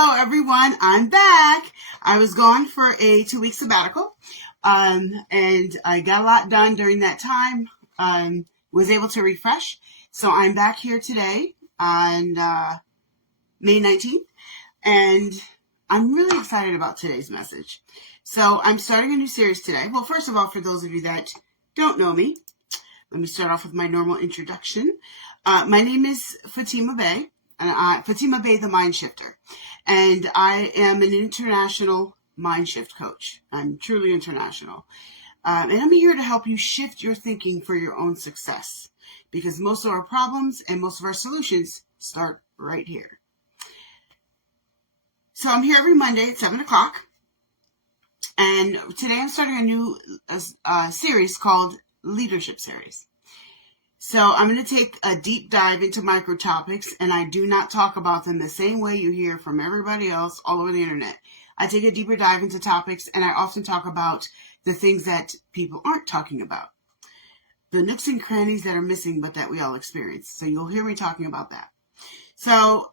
Hello, everyone. I'm back. I was gone for a 2-week sabbatical, and I got a lot done during that time. Was able to refresh. So I'm back here today on May 19th, and I'm really excited about today's message. So I'm starting a new series today. Well, first of all, for those of you that don't know me, let me start off with my normal introduction. My name is Fatima Bey, Fatima Bey, the MindShifter, and I am an international mind shift coach. I'm truly international. And I'm here to help you shift your thinking for your own success, because most of our problems and most of our solutions start right here. So I'm here every Monday at 7 o'clock. And today I'm starting a new series called Leadership Series. So I'm going to take a deep dive into microtopics, and I do not talk about them the same way you hear from everybody else all over the internet. I take a deeper dive into topics, and I often talk about the things that people aren't talking about. The nooks and crannies that are missing, but that we all experience. So you'll hear me talking about that. So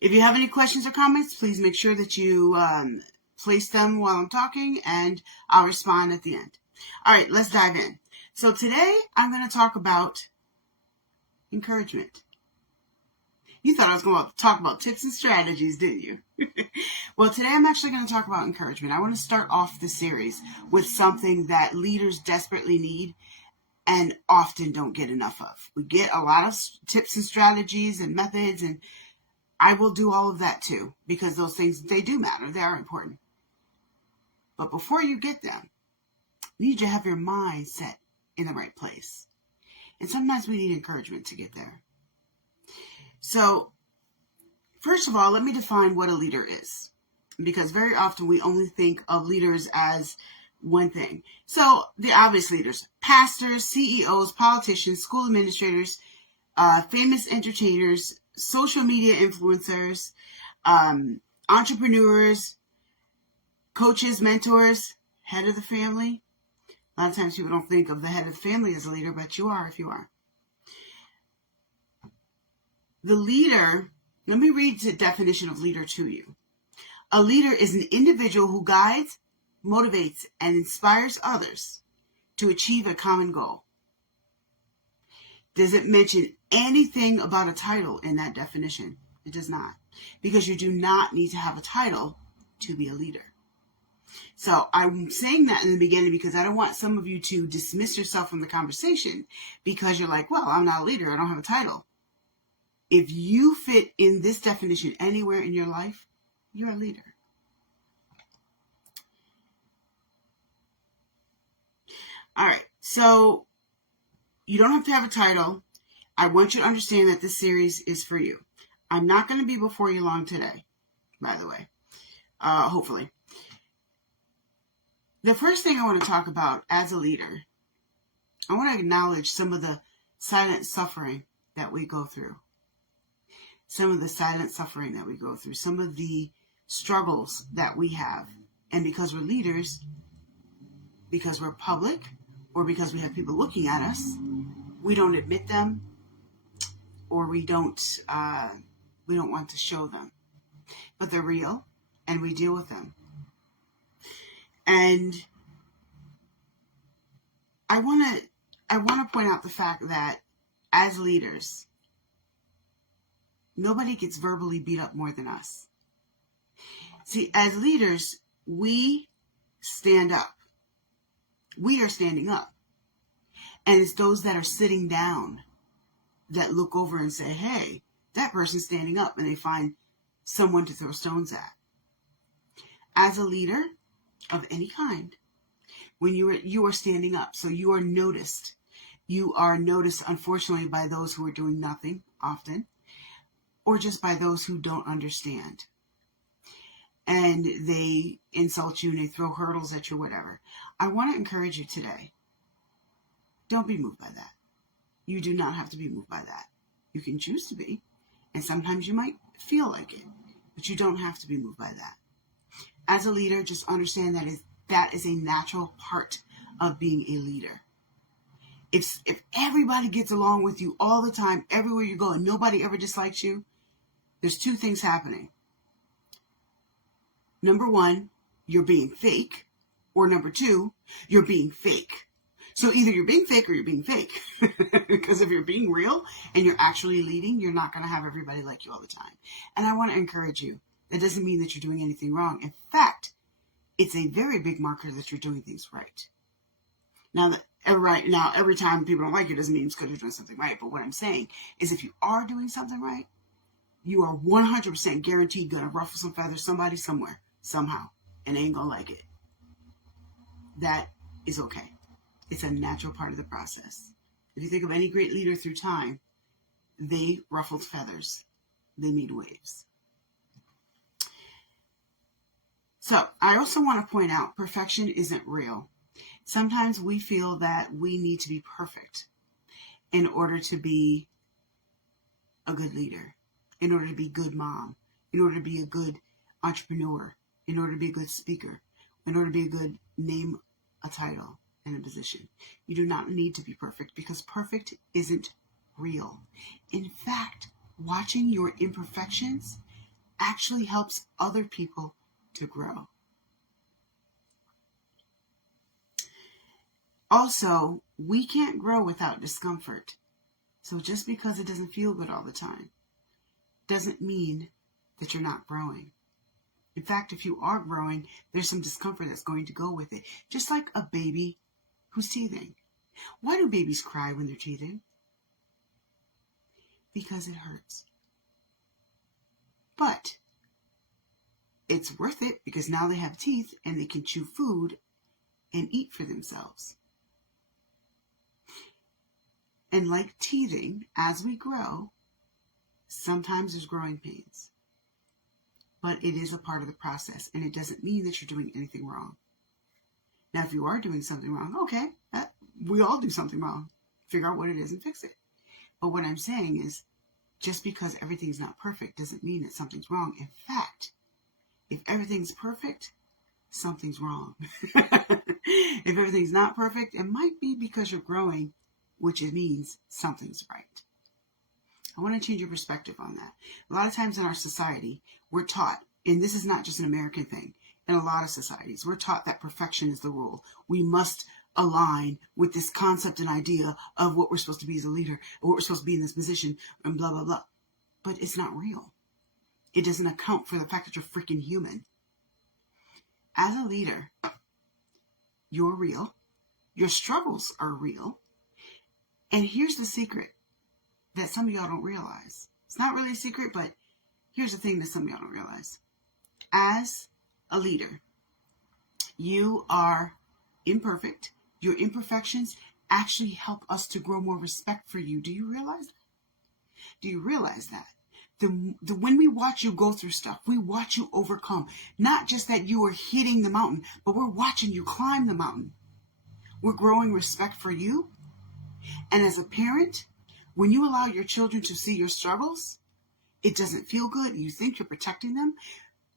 if you have any questions or comments, please make sure that you place them while I'm talking, and I'll respond at the end. All right, let's dive in. So today I'm going to talk about encouragement. You thought I was going to talk about tips and strategies, didn't you? Well, today I'm actually going to talk about encouragement. I want to start off the series with something that leaders desperately need and often don't get enough of. We get a lot of tips and strategies and methods, and I will do all of that too, because those things, they do matter. They are important. But before you get them, you need to have your mind set in the right place. And sometimes we need encouragement to get there. So, first of all, let me define what a leader is, because very often we only think of leaders as one thing. So, the obvious leaders: pastors, CEOs, politicians, school administrators, famous entertainers, social media influencers, entrepreneurs, coaches, mentors, head of the family. A lot of times people don't think of the head of the family as a leader, but you are if you are. The leader, let me read the definition of leader to you. A leader is an individual who guides, motivates, and inspires others to achieve a common goal. Does it mention anything about a title in that definition? It does not, because you do not need to have a title to be a leader. So I'm saying that in the beginning because I don't want some of you to dismiss yourself from the conversation because you're like, well, I'm not a leader. I don't have a title. If you fit in this definition anywhere in your life, you're a leader. All right. So you don't have to have a title. I want you to understand that this series is for you. I'm not going to be before you long today, by the way, hopefully. The first thing I want to talk about as a leader, I want to acknowledge some of the silent suffering that we go through. Some of the silent suffering that we go through. Some of the struggles that we have. And because we're leaders, because we're public, or because we have people looking at us, we don't admit them, or we don't want to show them. But they're real, and we deal with them. And I want to point out the fact that as leaders, nobody gets verbally beat up more than us. See, as leaders, we stand up. We are standing up. And it's those that are sitting down that look over and say, hey, that person's standing up, and they find someone to throw stones at. As a leader of any kind, when you are standing up, so you are noticed. You are noticed, unfortunately, by those who are doing nothing often, or just by those who don't understand. And they insult you and they throw hurdles at you, whatever. I want to encourage you today. Don't be moved by that. You do not have to be moved by that. You can choose to be, and sometimes you might feel like it, but you don't have to be moved by that. As a leader, just understand that is a natural part of being a leader. If everybody gets along with you all the time, everywhere you go, and nobody ever dislikes you, there's two things happening. Number one, you're being fake, or number two, you're being fake. So either you're being fake or you're being fake. Because if you're being real and you're actually leading, you're not going to have everybody like you all the time. And I want to encourage you. That doesn't mean that you're doing anything wrong. In fact, it's a very big marker that you're doing things right. Now, every time people don't like you doesn't mean it's because you're doing something right. But what I'm saying is if you are doing something right, you are 100% guaranteed going to ruffle some feathers somebody somewhere, somehow, and they ain't going to like it. That is okay. It's a natural part of the process. If you think of any great leader through time, they ruffled feathers. They made waves. So I also want to point out perfection isn't real. Sometimes we feel that we need to be perfect in order to be a good leader, in order to be a good mom, in order to be a good entrepreneur, in order to be a good speaker, in order to be a good name a title and a position. You do not need to be perfect because perfect isn't real. In fact, watching your imperfections actually helps other people to grow. Also, we can't grow without discomfort. So just because it doesn't feel good all the time doesn't mean that you're not growing. In fact, if you are growing, there's some discomfort that's going to go with it. Just like a baby who's teething. Why do babies cry when they're teething? Because it hurts. But it's worth it because now they have teeth and they can chew food and eat for themselves. And like teething, as we grow, sometimes there's growing pains. But it is a part of the process, and it doesn't mean that you're doing anything wrong. Now, if you are doing something wrong, okay, we all do something wrong. Figure out what it is and fix it. But what I'm saying is, just because everything's not perfect doesn't mean that something's wrong. In fact, if everything's perfect, something's wrong. If everything's not perfect, it might be because you're growing, which it means something's right. I want to change your perspective on that. A lot of times in our society, we're taught, and this is not just an American thing, in a lot of societies, we're taught that perfection is the rule. We must align with this concept and idea of what we're supposed to be as a leader, or what we're supposed to be in this position, and blah, blah, blah. But it's not real. It doesn't account for the fact that you're freaking human. As a leader, you're real. Your struggles are real. And here's the secret that some of y'all don't realize. It's not really a secret, but here's the thing that some of y'all don't realize. As a leader, you are imperfect. Your imperfections actually help us to grow more respect for you. Do you realize that? Do you realize that? When we watch you go through stuff, we watch you overcome. Not just that you are hitting the mountain, but we're watching you climb the mountain. We're growing respect for you. And as a parent, when you allow your children to see your struggles, it doesn't feel good. You think you're protecting them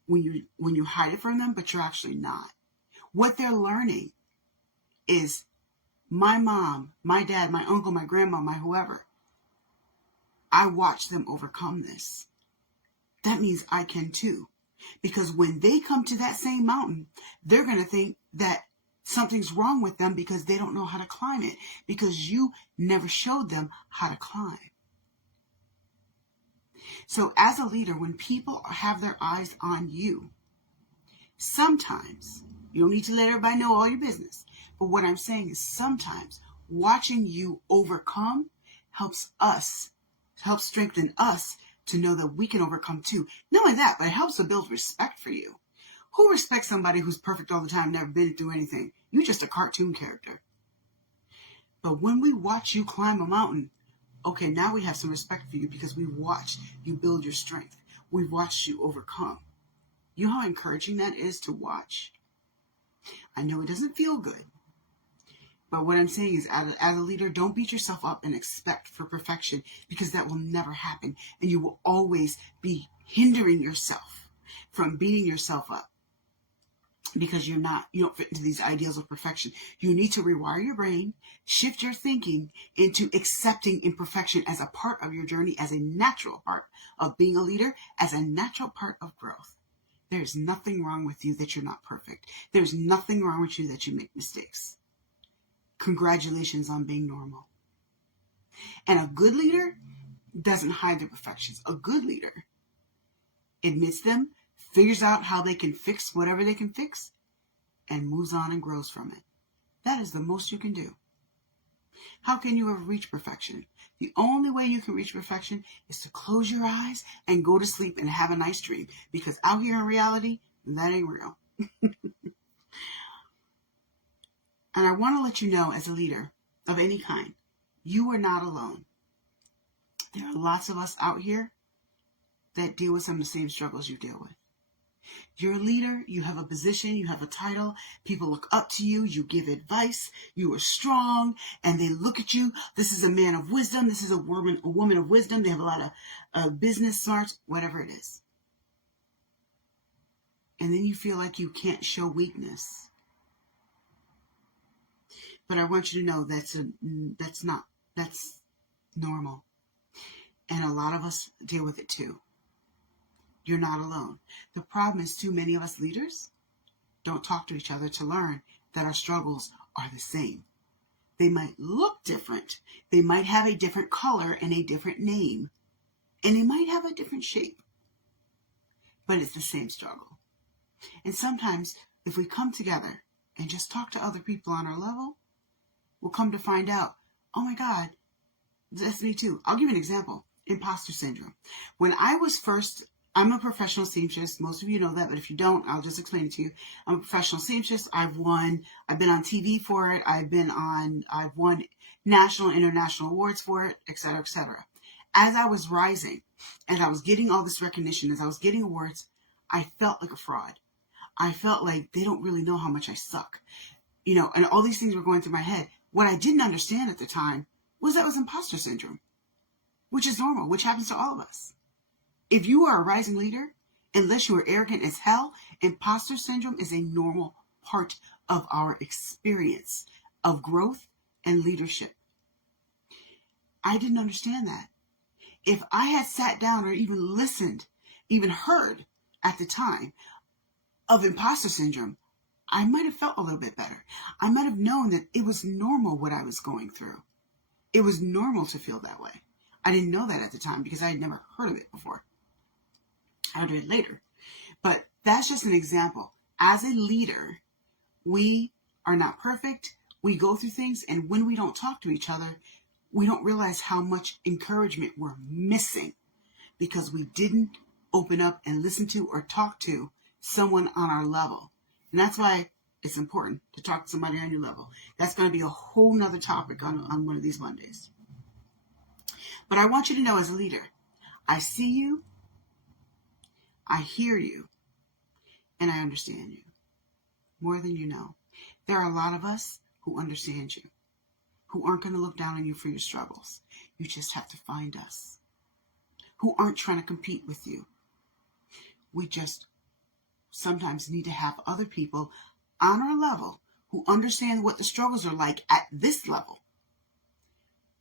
when you hide it from them, but you're actually not. What they're learning is my mom, my dad, my uncle, my grandma, my whoever. I watch them overcome this. That means I can too. Because when they come to that same mountain, they're going to think that something's wrong with them because they don't know how to climb it. Because you never showed them how to climb. So as a leader, when people have their eyes on you, sometimes, you don't need to let everybody know all your business. But what I'm saying is sometimes watching you overcome helps strengthen us to know that we can overcome too. Not only that, but it helps to build respect for you. Who respects somebody who's perfect all the time, never been through anything? You're just a cartoon character. But when we watch you climb a mountain, okay, now we have some respect for you because we watched you build your strength. We watched you overcome. You know how encouraging that is to watch? I know it doesn't feel good. But what I'm saying is, as a leader, don't beat yourself up and expect for perfection because that will never happen. And you will always be hindering yourself from beating yourself up. because you don't fit into these ideals of perfection. You need to rewire your brain, shift your thinking into accepting imperfection as a part of your journey, as a natural part of being a leader, as a natural part of growth. There's nothing wrong with you that you're not perfect. There's nothing wrong with you that you make mistakes. Congratulations on being normal. And a good leader doesn't hide their perfections. A good leader admits them, figures out how they can fix whatever they can fix, and moves on and grows from it. That is the most you can do. How can you ever reach perfection? The only way you can reach perfection is to close your eyes and go to sleep and have a nice dream. Because out here in reality, that ain't real. And I want to let you know, as a leader of any kind, you are not alone. There are lots of us out here that deal with some of the same struggles you deal with. You're a leader, you have a position, you have a title, people look up to you, you give advice, you are strong, and they look at you. This is a man of wisdom, this is a woman of wisdom, they have a lot of business smarts, whatever it is. And then you feel like you can't show weakness. But I want you to know that's normal. And a lot of us deal with it too. You're not alone. The problem is too many of us leaders don't talk to each other to learn that our struggles are the same. They might look different. They might have a different color and a different name. And they might have a different shape. But it's the same struggle. And sometimes if we come together and just talk to other people on our level, we'll come to find out, oh my God, that's me too. I'll give you an example. Imposter syndrome. When I was first, I'm a professional seamstress. Most of you know that, but if you don't, I'll just explain it to you. I'm a professional seamstress. I've been on TV for it. I've won national and international awards for it, et cetera, et cetera. As I was rising, as I was getting all this recognition, as I was getting awards, I felt like a fraud. I felt like they don't really know how much I suck. And all these things were going through my head. What I didn't understand at the time was that was imposter syndrome, which is normal, which happens to all of us. If you are a rising leader, unless you are arrogant as hell, imposter syndrome is a normal part of our experience of growth and leadership. I didn't understand that. If I had sat down or even listened, even heard at the time of imposter syndrome, I might have felt a little bit better. I might have known that it was normal what I was going through. It was normal to feel that way. I didn't know that at the time because I had never heard of it before. I heard it later. But that's just an example. As a leader, we are not perfect. We go through things, and when we don't talk to each other, we don't realize how much encouragement we're missing because we didn't open up and listen to or talk to someone on our level. And that's why it's important to talk to somebody on your level. That's going to be a whole nother topic on one of these Mondays. But I want you to know, as a leader, I see you, I hear you, and I understand you more than you know. There are a lot of us who understand you, who aren't going to look down on you for your struggles. You just have to find us, who aren't trying to compete with you. We just sometimes need to have other people on our level who understand what the struggles are like at this level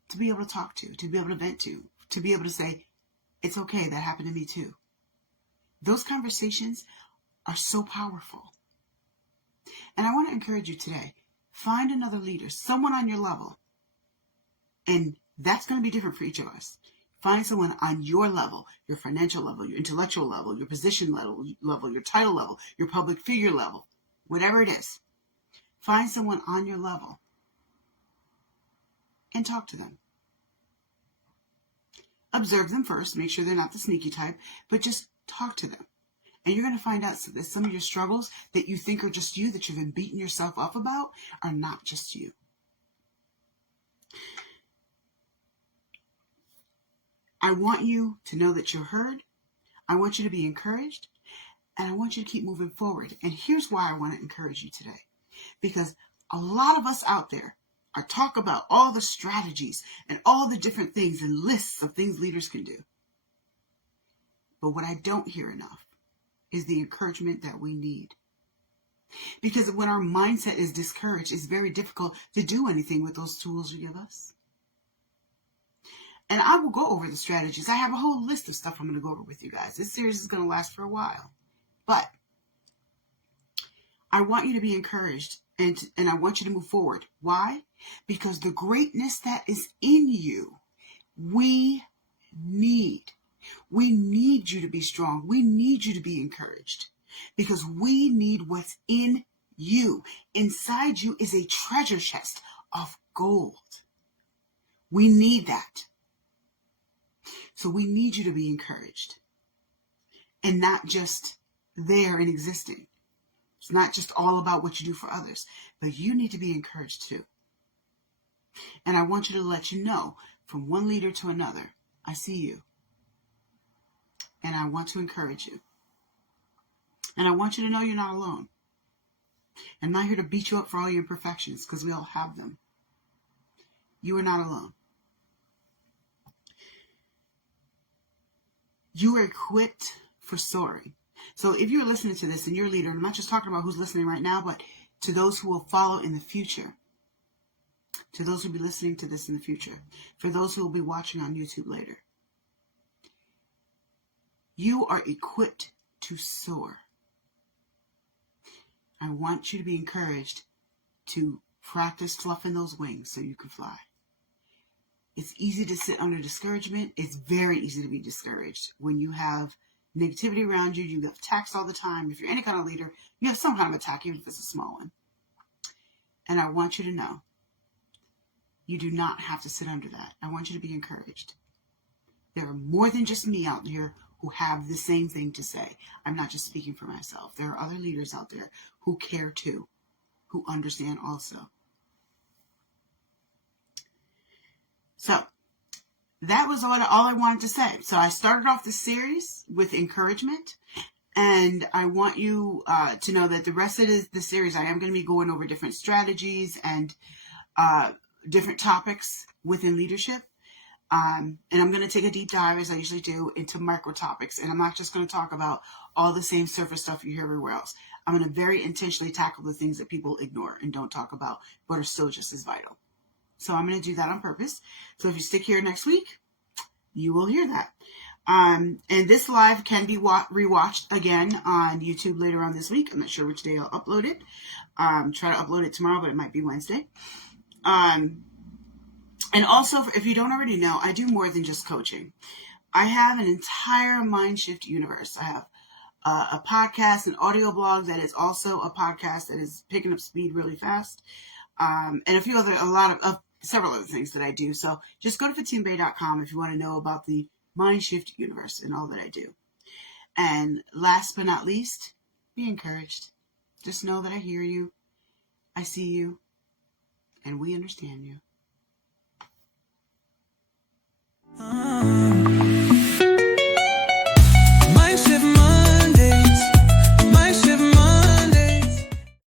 to be able to talk to be able to vent to be able to say, it's okay, that happened to me too. Those conversations are so powerful. And I want to encourage you today, find another leader, someone on your level. And that's going to be different for each of us. Find someone on your level, your financial level, your intellectual level, your position level, your title level, your public figure level, whatever it is. Find someone on your level and talk to them. Observe them first, make sure they're not the sneaky type, but just talk to them. And you're going to find out that some of your struggles that you think are just you, that you've been beating yourself up about, are not just you. I want you to know that you're heard. I want you to be encouraged. And I want you to keep moving forward. And here's why I want to encourage you today. Because a lot of us out there are talk about all the strategies and all the different things and lists of things leaders can do. But what I don't hear enough is the encouragement that we need. Because when our mindset is discouraged, it's very difficult to do anything with those tools you give us. And I will go over the strategies. I have a whole list of stuff I'm going to go over with you guys. This series is going to last for a while. But I want you to be encouraged, and I want you to move forward. Why? Because the greatness that is in you, we need. We need you to be strong. We need you to be encouraged. Because we need what's in you. Inside you is a treasure chest of gold. We need that. So we need you to be encouraged. And not just there and existing. It's not just all about what you do for others. But you need to be encouraged too. And I want you to let you know, from one leader to another, I see you. And I want to encourage you. And I want you to know you're not alone. I'm not here to beat you up for all your imperfections, because we all have them. You are not alone. You are equipped for soaring. So if you're listening to this and you're a leader, I'm not just talking about who's listening right now, but to those who will follow in the future. To those who will be listening to this in the future. For those who will be watching on YouTube later. You are equipped to soar. I want you to be encouraged to practice fluffing those wings so you can fly. It's easy to sit under discouragement. It's very easy to be discouraged when you have negativity around you. You have attacks all the time. If you're any kind of leader, you have some kind of attack, even if it's a small one. And I want you to know, you do not have to sit under that. I want you to be encouraged. There are more than just me out here who have the same thing to say. I'm not just speaking for myself. There are other leaders out there who care too, who understand also. So that was all I wanted to say. So I started off this series with encouragement, and I want you to know that the rest of the series, I am going to be going over different strategies and different topics within leadership. And I'm going to take a deep dive, as I usually do, into microtopics. And I'm not just going to talk about all the same surface stuff you hear everywhere else. I'm going to very intentionally tackle the things that people ignore and don't talk about, but are still just as vital. So I'm going to do that on purpose. So if you stick here next week, you will hear that. And this live can be rewatched again on YouTube later on this week. I'm not sure which day I'll upload it. Try to upload it tomorrow, but it might be Wednesday. And also, if you don't already know, I do more than just coaching. I have an entire MindShift universe. I have a podcast, an audio blog that is also a podcast that is picking up speed really fast. And several other things that I do. So just go to fatimabay.com if you want to know about the MindShift universe and all that I do. And last but not least, be encouraged. Just know that I hear you, I see you, and we understand you.